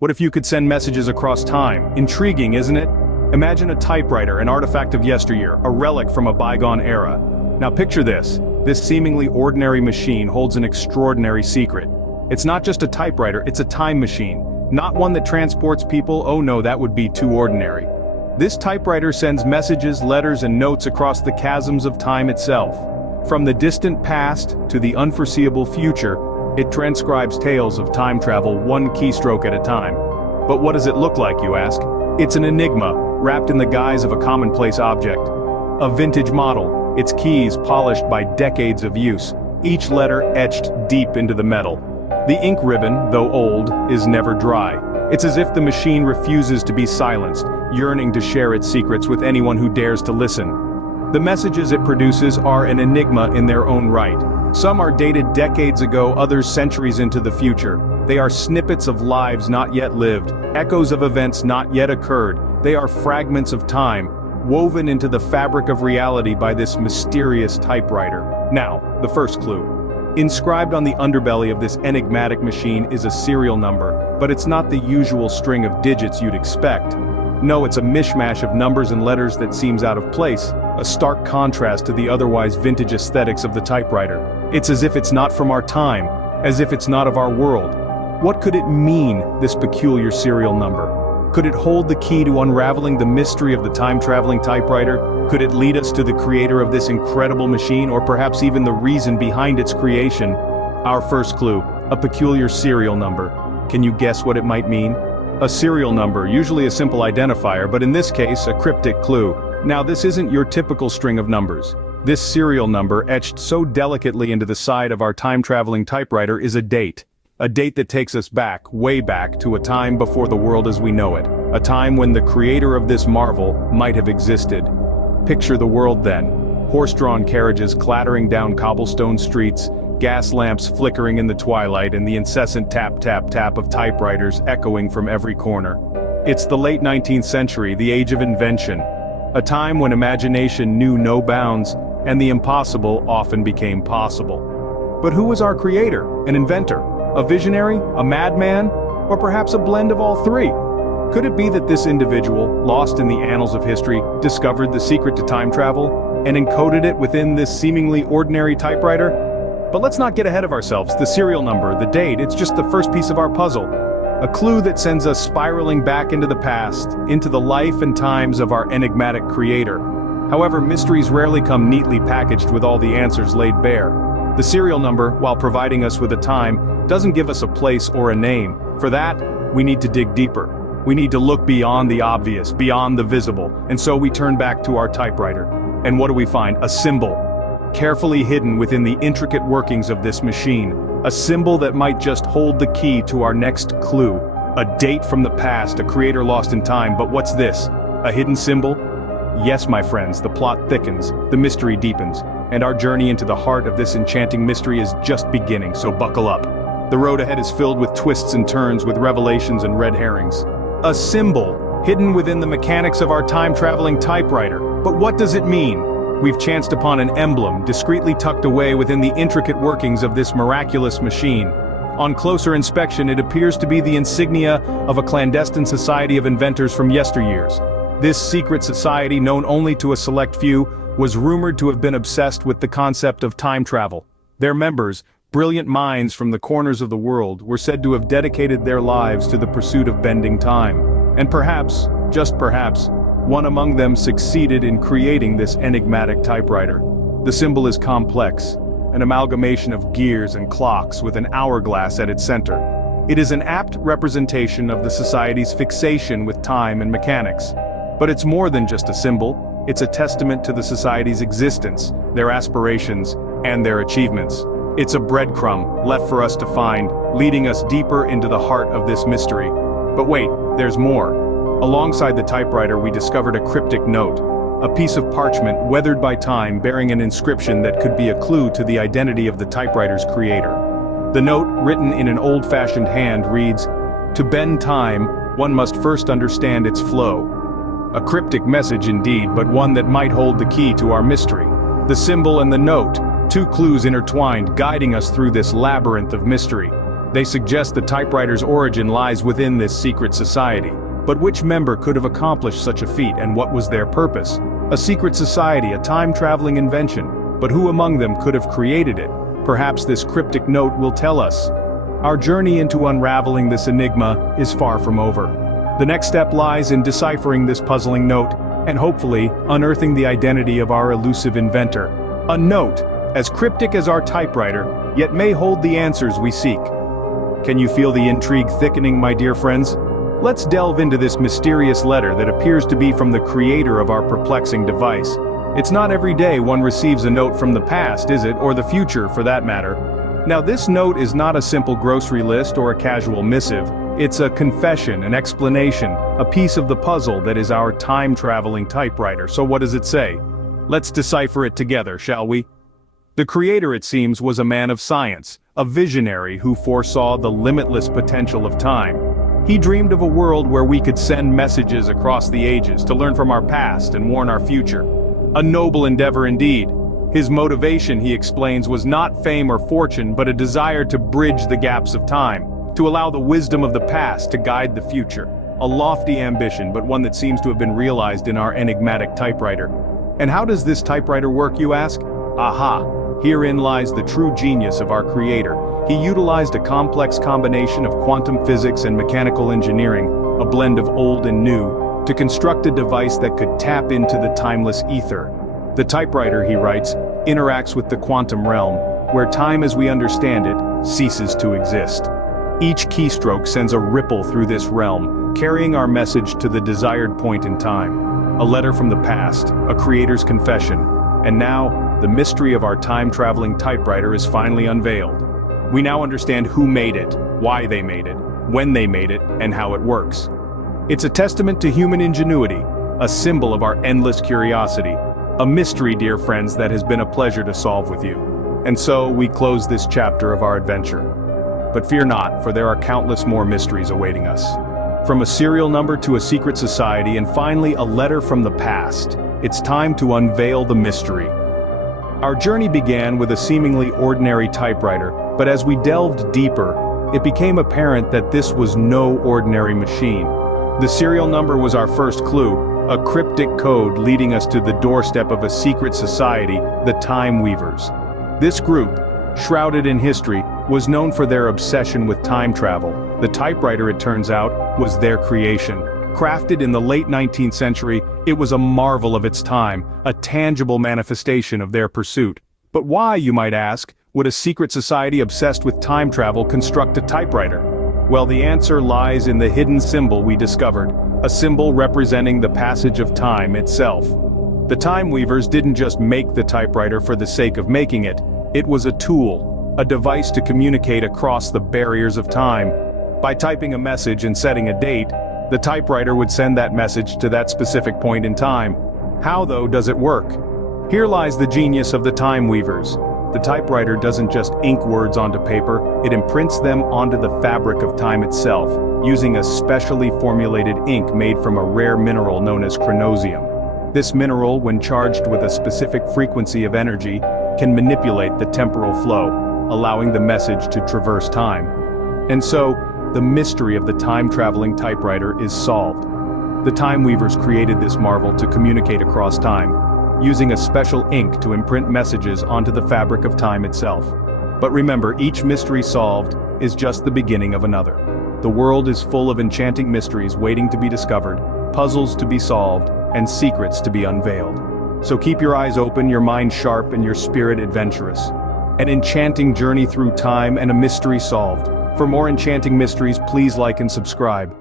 What if you could send messages across time? Intriguing, isn't it? Imagine a typewriter, an artifact of yesteryear, a relic from a bygone era. Now picture this. This seemingly ordinary machine holds an extraordinary secret. It's not just a typewriter, it's a time machine. Not one that transports people, oh no, that would be too ordinary. This typewriter sends messages, letters, and notes across the chasms of time itself. From the distant past to the unforeseeable future, it transcribes tales of time travel one keystroke at a time. But what does it look like, you ask? It's an enigma, wrapped in the guise of a commonplace object. A vintage model, its keys polished by decades of use, each letter etched deep into the metal. The ink ribbon, though old, is never dry. It's as if the machine refuses to be silenced, yearning to share its secrets with anyone who dares to listen. The messages it produces are an enigma in their own right. Some are dated decades ago, others centuries into the future. They are snippets of lives not yet lived, echoes of events not yet occurred. They are fragments of time, woven into the fabric of reality by this mysterious typewriter. Now, the first clue. Inscribed on the underbelly of this enigmatic machine is a serial number, but it's not the usual string of digits you'd expect. No, it's a mishmash of numbers and letters that seems out of place, a stark contrast to the otherwise vintage aesthetics of the typewriter. It's as if it's not from our time, as if it's not of our world. What could it mean, this peculiar serial number? Could it hold the key to unraveling the mystery of the time-traveling typewriter? Could it lead us to the creator of this incredible machine, or perhaps even the reason behind its creation? Our first clue, a peculiar serial number. Can you guess what it might mean? A serial number, usually a simple identifier, but in this case, a cryptic clue. Now, this isn't your typical string of numbers. This serial number, etched so delicately into the side of our time-traveling typewriter, is a date. A date that takes us back, way back, to a time before the world as we know it. A time when the creator of this marvel might have existed. Picture the world then. Horse-drawn carriages clattering down cobblestone streets, gas lamps flickering in the twilight, and the incessant tap-tap-tap of typewriters echoing from every corner. It's the late 19th century, the age of invention. A time when imagination knew no bounds, and the impossible often became possible. But who was our creator, an inventor? A visionary, a madman, or perhaps a blend of all three? Could it be that this individual, lost in the annals of history, discovered the secret to time travel, and encoded it within this seemingly ordinary typewriter? But let's not get ahead of ourselves. The serial number, the date, it's just the first piece of our puzzle. A clue that sends us spiraling back into the past, into the life and times of our enigmatic creator. However, mysteries rarely come neatly packaged with all the answers laid bare. The serial number, while providing us with a time, doesn't give us a place or a name. For that, we need to dig deeper. We need to look beyond the obvious, beyond the visible, and so we turn back to our typewriter. And what do we find? A symbol. Carefully hidden within the intricate workings of this machine. A symbol that might just hold the key to our next clue. A date from the past, a creator lost in time, but what's this? A hidden symbol? Yes, my friends, the plot thickens, the mystery deepens, and our journey into the heart of this enchanting mystery is just beginning, so buckle up. The road ahead is filled with twists and turns, with revelations and red herrings. A symbol, hidden within the mechanics of our time-traveling typewriter. But what does it mean? We've chanced upon an emblem, discreetly tucked away within the intricate workings of this miraculous machine. On closer inspection, it appears to be the insignia of a clandestine society of inventors from yesteryears. This secret society, known only to a select few, was rumored to have been obsessed with the concept of time travel. Their members, brilliant minds from the corners of the world, were said to have dedicated their lives to the pursuit of bending time. And perhaps, just perhaps, one among them succeeded in creating this enigmatic typewriter. The symbol is complex, an amalgamation of gears and clocks with an hourglass at its center. It is an apt representation of the society's fixation with time and mechanics. But it's more than just a symbol, it's a testament to the society's existence, their aspirations, and their achievements. It's a breadcrumb left for us to find, leading us deeper into the heart of this mystery. But wait, there's more. Alongside the typewriter, we discovered a cryptic note, a piece of parchment weathered by time bearing an inscription that could be a clue to the identity of the typewriter's creator. The note, written in an old-fashioned hand, reads, "To bend time, one must first understand its flow." A cryptic message indeed, but one that might hold the key to our mystery. The symbol and the note, two clues intertwined, guiding us through this labyrinth of mystery. They suggest the typewriter's origin lies within this secret society. But which member could have accomplished such a feat, and what was their purpose? A secret society, a time-traveling invention. But who among them could have created it? Perhaps this cryptic note will tell us. Our journey into unraveling this enigma is far from over. The next step lies in deciphering this puzzling note, and hopefully, unearthing the identity of our elusive inventor. A note, as cryptic as our typewriter, yet may hold the answers we seek. Can you feel the intrigue thickening, my dear friends? Let's delve into this mysterious letter that appears to be from the creator of our perplexing device. It's not every day one receives a note from the past, is it, or the future for that matter? Now this note is not a simple grocery list or a casual missive. It's a confession, an explanation, a piece of the puzzle that is our time-traveling typewriter. So what does it say? Let's decipher it together, shall we? The creator, it seems, was a man of science, a visionary who foresaw the limitless potential of time. He dreamed of a world where we could send messages across the ages to learn from our past and warn our future. A noble endeavor indeed. His motivation, he explains, was not fame or fortune, but a desire to bridge the gaps of time, to allow the wisdom of the past to guide the future. A lofty ambition, but one that seems to have been realized in our enigmatic typewriter. And how does this typewriter work, you ask? Aha! Herein lies the true genius of our creator. He utilized a complex combination of quantum physics and mechanical engineering, a blend of old and new, to construct a device that could tap into the timeless ether. The typewriter, he writes, interacts with the quantum realm, where time as we understand it ceases to exist. Each keystroke sends a ripple through this realm, carrying our message to the desired point in time. A letter from the past, a creator's confession, and now, the mystery of our time-traveling typewriter is finally unveiled. We now understand who made it, why they made it, when they made it, and how it works. It's a testament to human ingenuity, a symbol of our endless curiosity, a mystery, dear friends, that has been a pleasure to solve with you. And so, we close this chapter of our adventure. But fear not, for there are countless more mysteries awaiting us. From a serial number to a secret society, and finally a letter from the past, it's time to unveil the mystery. Our journey began with a seemingly ordinary typewriter, but as we delved deeper, it became apparent that this was no ordinary machine. The serial number was our first clue, a cryptic code leading us to the doorstep of a secret society, the Time Weavers. This group, shrouded in history, was known for their obsession with time travel. The typewriter, it turns out, was their creation. Crafted in the late 19th century, it was a marvel of its time, a tangible manifestation of their pursuit. But why, you might ask, would a secret society obsessed with time travel construct a typewriter? Well, the answer lies in the hidden symbol we discovered, a symbol representing the passage of time itself. The Time Weavers didn't just make the typewriter for the sake of making it. It was a tool, a device to communicate across the barriers of time. By typing a message and setting a date, the typewriter would send that message to that specific point in time. How, though, does it work? Here lies the genius of the Time Weavers. The typewriter doesn't just ink words onto paper, it imprints them onto the fabric of time itself, using a specially formulated ink made from a rare mineral known as chronosium. This mineral, when charged with a specific frequency of energy, can manipulate the temporal flow, allowing the message to traverse time. And so, the mystery of the time-traveling typewriter is solved. The Time Weavers created this marvel to communicate across time, using a special ink to imprint messages onto the fabric of time itself. But remember, each mystery solved is just the beginning of another. The world is full of enchanting mysteries waiting to be discovered, puzzles to be solved, and secrets to be unveiled. So keep your eyes open, your mind sharp, and your spirit adventurous. An enchanting journey through time and a mystery solved. For more enchanting mysteries, please like and subscribe.